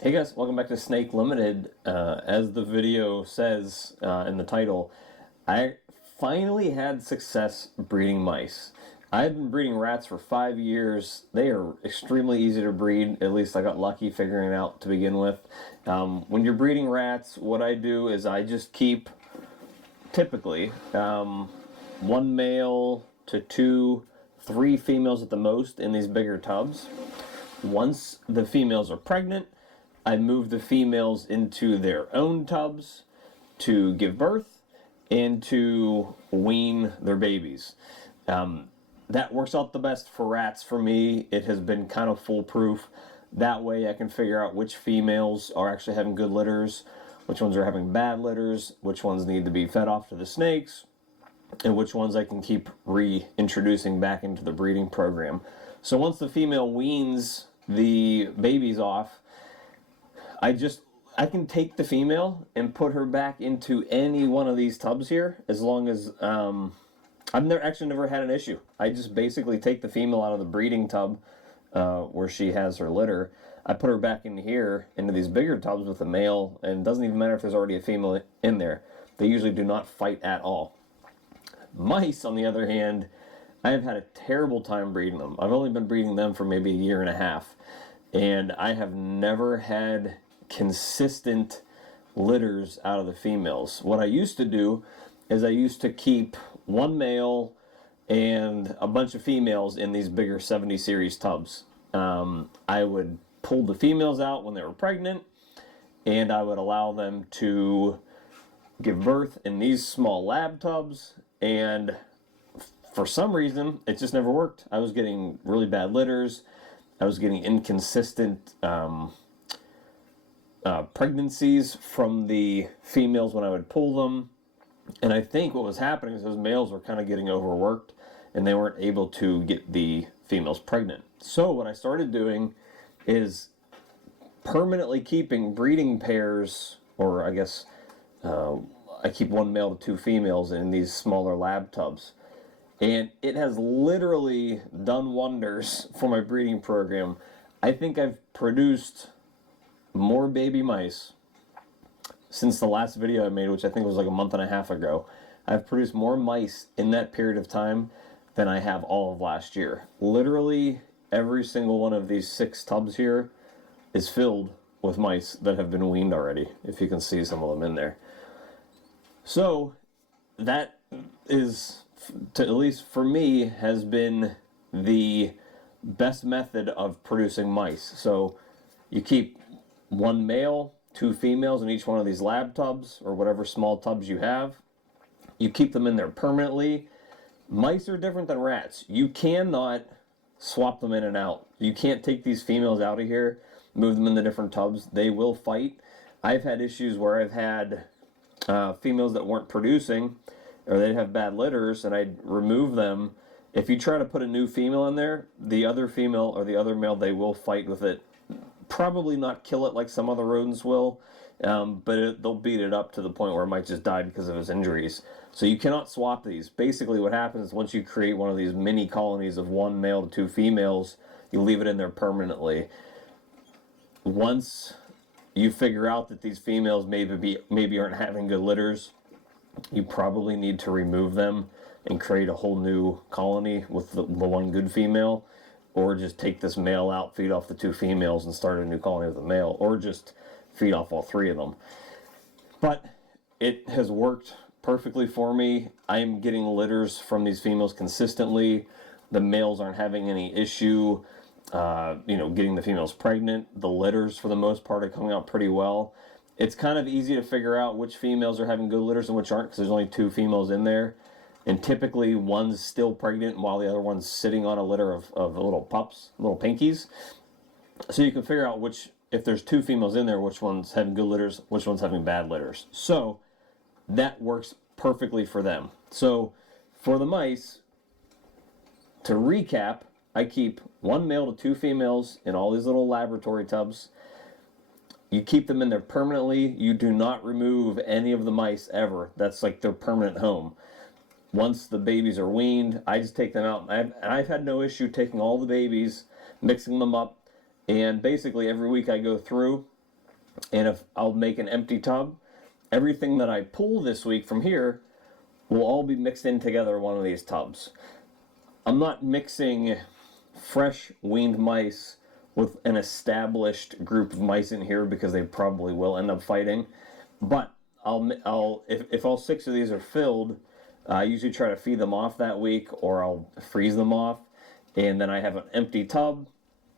Hey guys, welcome back to Snake Limited. As the video says in the title, I finally had success breeding mice. I've been breeding rats for 5 years. They are extremely easy to breed. At least I got lucky figuring it out to begin with. When you're breeding rats, what I do is I just keep typically one male to two, three females at the most in these bigger tubs. Once the females are pregnant, I move the females into their own tubs to give birth and to wean their babies. That works out the best for rats for me. It has been kind of foolproof. That way I can figure out which females are actually having good litters, which ones are having bad litters, which ones need to be fed off to the snakes, and which ones I can keep reintroducing back into the breeding program. So once the female weans the babies off, I can take the female and put her back into any one of these tubs here, as long as I've never had an issue. I just basically take the female out of the breeding tub where she has her litter. I put her back in here into these bigger tubs with a male, and it doesn't even matter if there's already a female in there. They usually do not fight at all. Mice, on the other hand, I have had a terrible time breeding them. I've only been breeding them for maybe a year and a half, and I have never had consistent litters out of the females. What I used to do is I used to keep one male and a bunch of females in these bigger 70 series tubs. I would pull the females out when they were pregnant, and I would allow them to give birth in these small lab tubs, and for some reason it just never worked. I was getting really bad litters. I was getting inconsistent pregnancies from the females when I would pull them. And I think what was happening is those males were kind of getting overworked and they weren't able to get the females pregnant. So what I started doing is permanently keeping breeding pairs, or I guess I keep one male to two females in these smaller lab tubs. And it has literally done wonders for my breeding program. I think I've produced more baby mice since the last video I made, which I think was like a month and a half ago. I've produced more mice in that period of time than I have all of last year. Literally every single one of these 6 tubs here is filled with mice that have been weaned already, if you can see some of them in there. So that is, at least for me, has been the best method of producing mice. So you keep one male, 2 females in each one of these lab tubs, or whatever small tubs you have. You keep them in there permanently. Mice are different than rats. You cannot swap them in and out. You can't take these females out of here, move them into different tubs. They will fight. I've had issues where I've had females that weren't producing, or they'd have bad litters, and I'd remove them. If you try to put a new female in there, the other female or the other male, they will fight with it. Probably not kill it like some other rodents will, but they'll beat it up to the point where it might just die because of its injuries. So you cannot swap these. Basically what happens is once you create one of these mini colonies of one male to 2 females, you leave it in there permanently. Once you figure out that these females maybe aren't having good litters, you probably need to remove them and create a whole new colony with the one good female, or just take this male out, feed off the 2 females, and start a new colony with a male, or just feed off all 3 of them. But it has worked perfectly for me. I'm getting litters from these females consistently. The males aren't having any issue getting the females pregnant. The litters, for the most part, are coming out pretty well. It's kind of easy to figure out which females are having good litters and which aren't, because there's only 2 females in there. And typically one's still pregnant while the other one's sitting on a litter of little pups, little pinkies. So you can figure out if there's 2 females in there, which one's having good litters, which one's having bad litters. So that works perfectly for them. So for the mice, to recap, I keep one male to 2 females in all these little laboratory tubs. You keep them in there permanently. You do not remove any of the mice ever. That's like their permanent home. Once the babies are weaned, I just take them out. I've had no issue taking all the babies, mixing them up, and basically every week I go through And if I'll make an empty tub, everything that I pull this week from here will all be mixed in together in one of these tubs. I'm not mixing fresh weaned mice with an established group of mice in here because they probably will end up fighting. But if all 6 of these are filled, I usually try to feed them off that week, or I'll freeze them off, and then I have an empty tub.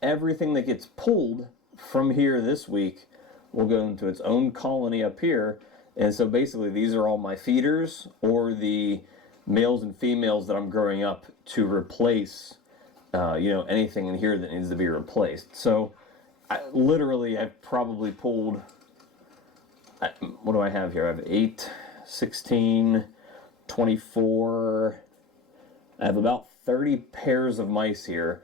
Everything that gets pulled from here this week will go into its own colony up here. And so basically these are all my feeders, or the males and females that I'm growing up to replace anything in here that needs to be replaced. So I've probably pulled, what do I have here? I have 8, 16, 24, I have about 30 pairs of mice here.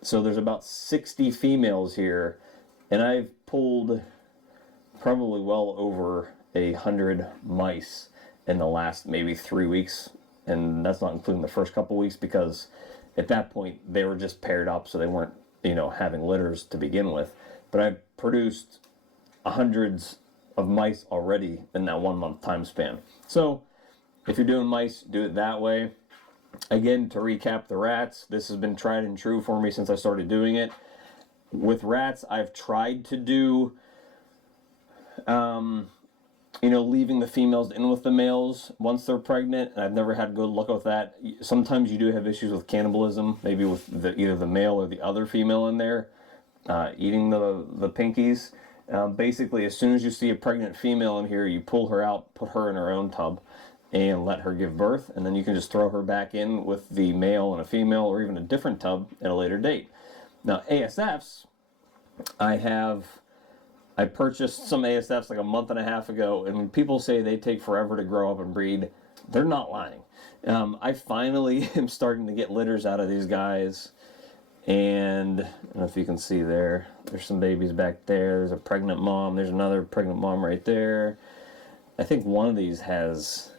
So there's about 60 females here, and I've pulled probably well over 100 mice in the last maybe 3 weeks, and that's not including the first couple weeks, because at that point they were just paired up, so they weren't having litters to begin with. But I've produced hundreds of mice already in that 1 month time span. So if you're doing mice, do it that way. Again, to recap the rats, this has been tried and true for me since I started doing it. With rats, I've tried to do leaving the females in with the males once they're pregnant, and I've never had good luck with that. Sometimes you do have issues with cannibalism, maybe with either the male or the other female in there eating the pinkies. Basically, as soon as you see a pregnant female in here, you pull her out, put her in her own tub, and let her give birth, and then you can just throw her back in with the male and a female, or even a different tub at a later date. Now, ASFs, I purchased some ASFs like a month and a half ago, and when people say they take forever to grow up and breed, they're not lying. I finally am starting to get litters out of these guys, and I don't know if you can see there's some babies back there. There's a pregnant mom. There's another pregnant mom right there. I think one of these has,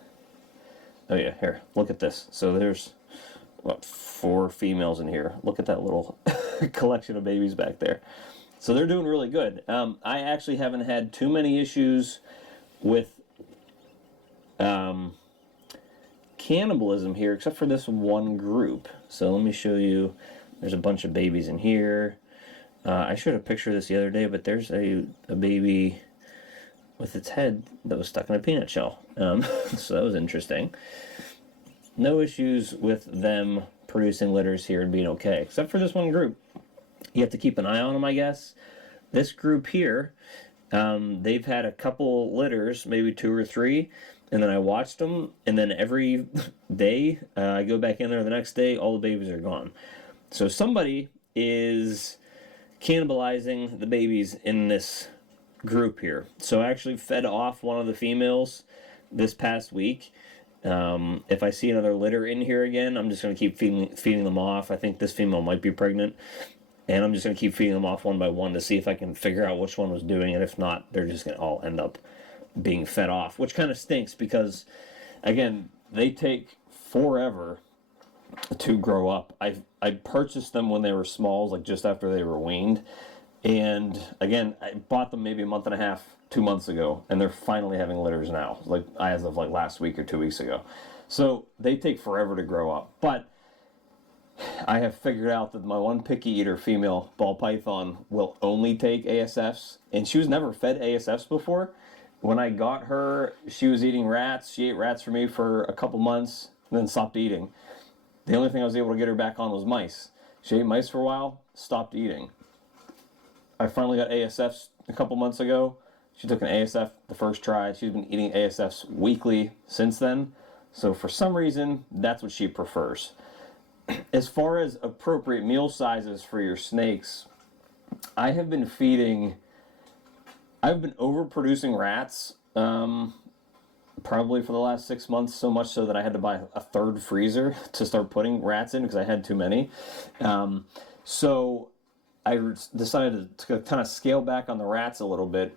oh yeah, here, look at this. So there's, 4 females in here. Look at that little collection of babies back there. So they're doing really good. I actually haven't had too many issues with cannibalism here, except for this one group. So let me show you. There's a bunch of babies in here. I showed a picture of this the other day, but there's a baby with its head that was stuck in a peanut shell. So that was interesting. No issues with them producing litters here and being okay, except for this one group. You have to keep an eye on them, I guess. This group here, they've had a couple litters, maybe 2 or 3, and then I watched them, and then every day I go back in there the next day, all the babies are gone. So somebody is cannibalizing the babies in this group here. So I actually fed off one of the females this past week. If I see another litter in here again, I'm just going to keep feeding them off. I think this female might be pregnant. And I'm just going to keep feeding them off one by one to see if I can figure out which one was doing it. If not, they're just going to all end up being fed off, which kind of stinks because, again, they take forever to grow up. I purchased them when they were smalls, like just after they were weaned. And, again, I bought them maybe a month and a half, 2 months ago, and they're finally having litters now, like as of like last week or 2 weeks ago. So they take forever to grow up. But I have figured out that my one picky eater female ball python will only take ASFs, and she was never fed ASFs before. When I got her, she was eating rats. She ate rats for me for a couple months, and then stopped eating. The only thing I was able to get her back on was mice. She ate mice for a while, stopped eating. I finally got ASFs a couple months ago. She took an ASF the first try. She's been eating ASFs weekly since then. So for some reason, that's what she prefers. As far as appropriate meal sizes for your snakes, I've been overproducing rats probably for the last 6 months, so much so that I had to buy a third freezer to start putting rats in because I had too many. So I decided to kind of scale back on the rats a little bit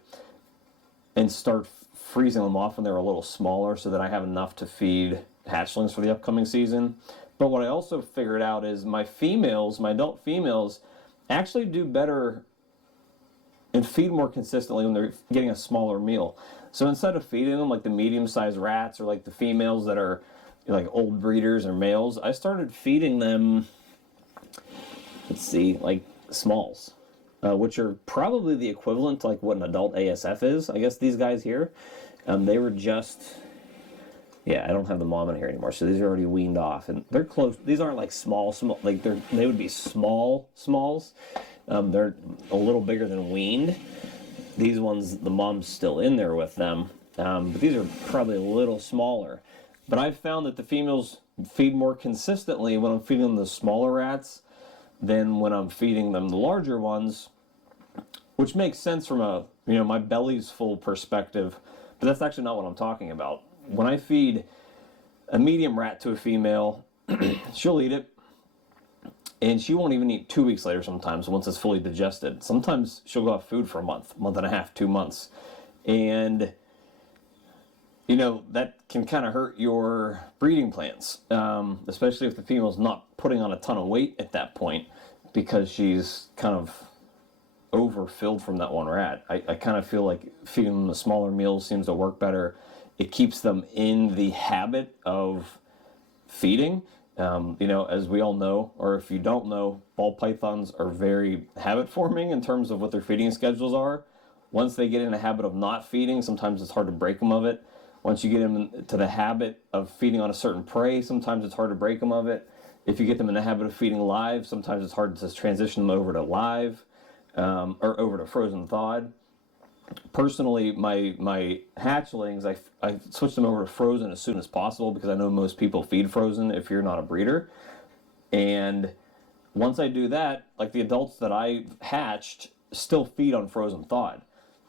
and start freezing them off when they're a little smaller so that I have enough to feed hatchlings for the upcoming season. But what I also figured out is my adult females, actually do better and feed more consistently when they're getting a smaller meal. So instead of feeding them like the medium-sized rats or like the females that are like old breeders or males, I started feeding them, let's see, like smalls, which are probably the equivalent to like what an adult ASF is. I guess these guys here, they were just, yeah, I don't have the mom in here anymore, so these are already weaned off, and they're close. These aren't like small, like they would be smalls. They're a little bigger than weaned. These ones, the mom's still in there with them, but these are probably a little smaller. But I've found that the females feed more consistently when I'm feeding them the smaller rats than when I'm feeding them the larger ones, which makes sense from a, my belly's full perspective, but that's actually not what I'm talking about. When I feed a medium rat to a female, she'll eat it, and she won't even eat 2 weeks later sometimes once it's fully digested. Sometimes she'll go off food for a month and a half, 2 months. And, that can kind of hurt your breeding plans, especially if the female's not putting on a ton of weight at that point because she's kind of overfilled from that one rat. I kind of feel like feeding them the smaller meals seems to work better. It keeps them in the habit of feeding. As we all know, or if you don't know, ball pythons are very habit forming in terms of what their feeding schedules are. Once they get in a habit of not feeding, sometimes it's hard to break them of it. Once you get them into the habit of feeding on a certain prey, sometimes it's hard to break them of it. If you get them in the habit of feeding live, sometimes it's hard to transition them over to live, or over to frozen thawed. Personally, my hatchlings, I switched them over to frozen as soon as possible because I know most people feed frozen if you're not a breeder. And once I do that, like the adults that I hatched still feed on frozen thawed.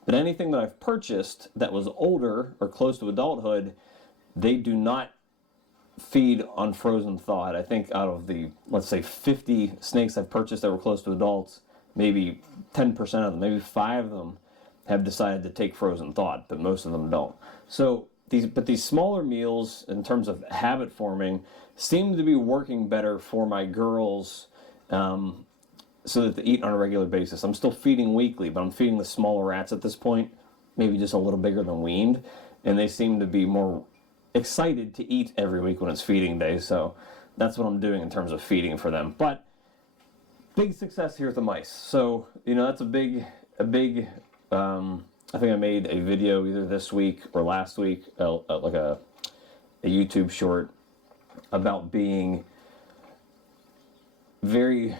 But anything that I've purchased that was older or close to adulthood, they do not feed on frozen thawed. I think out of the, let's say, 50 snakes I've purchased that were close to adults, maybe 10% of them, maybe 5 of them have decided to take frozen thawed, but most of them don't. So these smaller meals, in terms of habit forming, seem to be working better for my girls, so that they eat on a regular basis. I'm still feeding weekly, but I'm feeding the smaller rats at this point, maybe just a little bigger than weaned, and they seem to be more excited to eat every week when it's feeding day. So that's what I'm doing in terms of feeding for them. But big success here with the mice. So that's a big. I think I made a video either this week or last week, like a YouTube short about being very,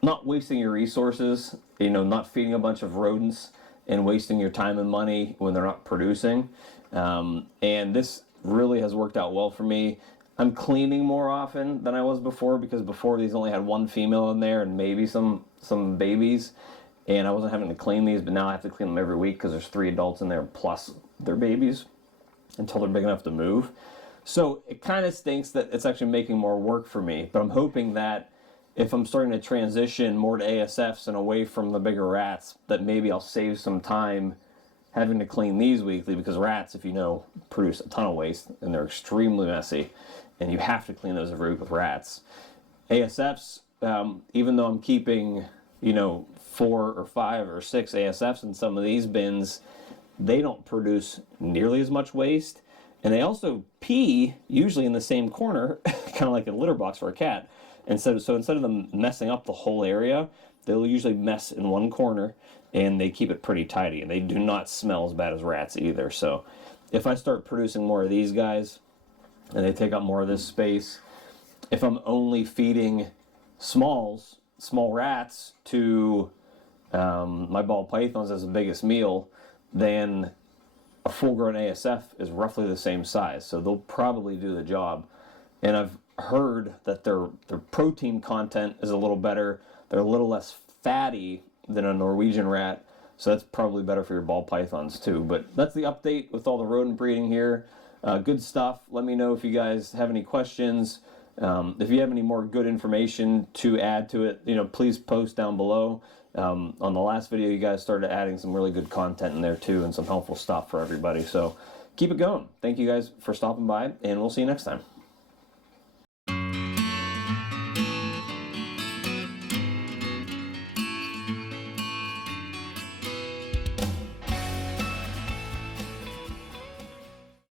not wasting your resources, not feeding a bunch of rodents and wasting your time and money when they're not producing. And this really has worked out well for me. I'm cleaning more often than I was before because before these only had one female in there and maybe some babies. And I wasn't having to clean these, but now I have to clean them every week because there's 3 adults in there plus their babies until they're big enough to move. So it kind of stinks that it's actually making more work for me, but I'm hoping that if I'm starting to transition more to ASFs and away from the bigger rats, that maybe I'll save some time having to clean these weekly, because rats, if produce a ton of waste and they're extremely messy, and you have to clean those every week with rats. ASFs, even though I'm keeping 4 or 5 or 6 ASFs in some of these bins, they don't produce nearly as much waste, and they also pee usually in the same corner, kind of like a litter box for a cat. And so instead of them messing up the whole area, they'll usually mess in one corner, and they keep it pretty tidy, and they do not smell as bad as rats either. So if I start producing more of these guys and they take up more of this space, if I'm only feeding small rats to my ball pythons as the biggest meal, then a full-grown ASF is roughly the same size, so they'll probably do the job. And I've heard that their protein content is a little better. They're a little less fatty than a Norwegian rat, so that's probably better for your ball pythons too. But that's the update with all the rodent breeding here. Good stuff. Let me know if you guys have any questions. If you have any more good information to add to it, please post down below. On the last video, you guys started adding some really good content in there too, and some helpful stuff for everybody. So keep it going. Thank you guys for stopping by, and we'll see you next time.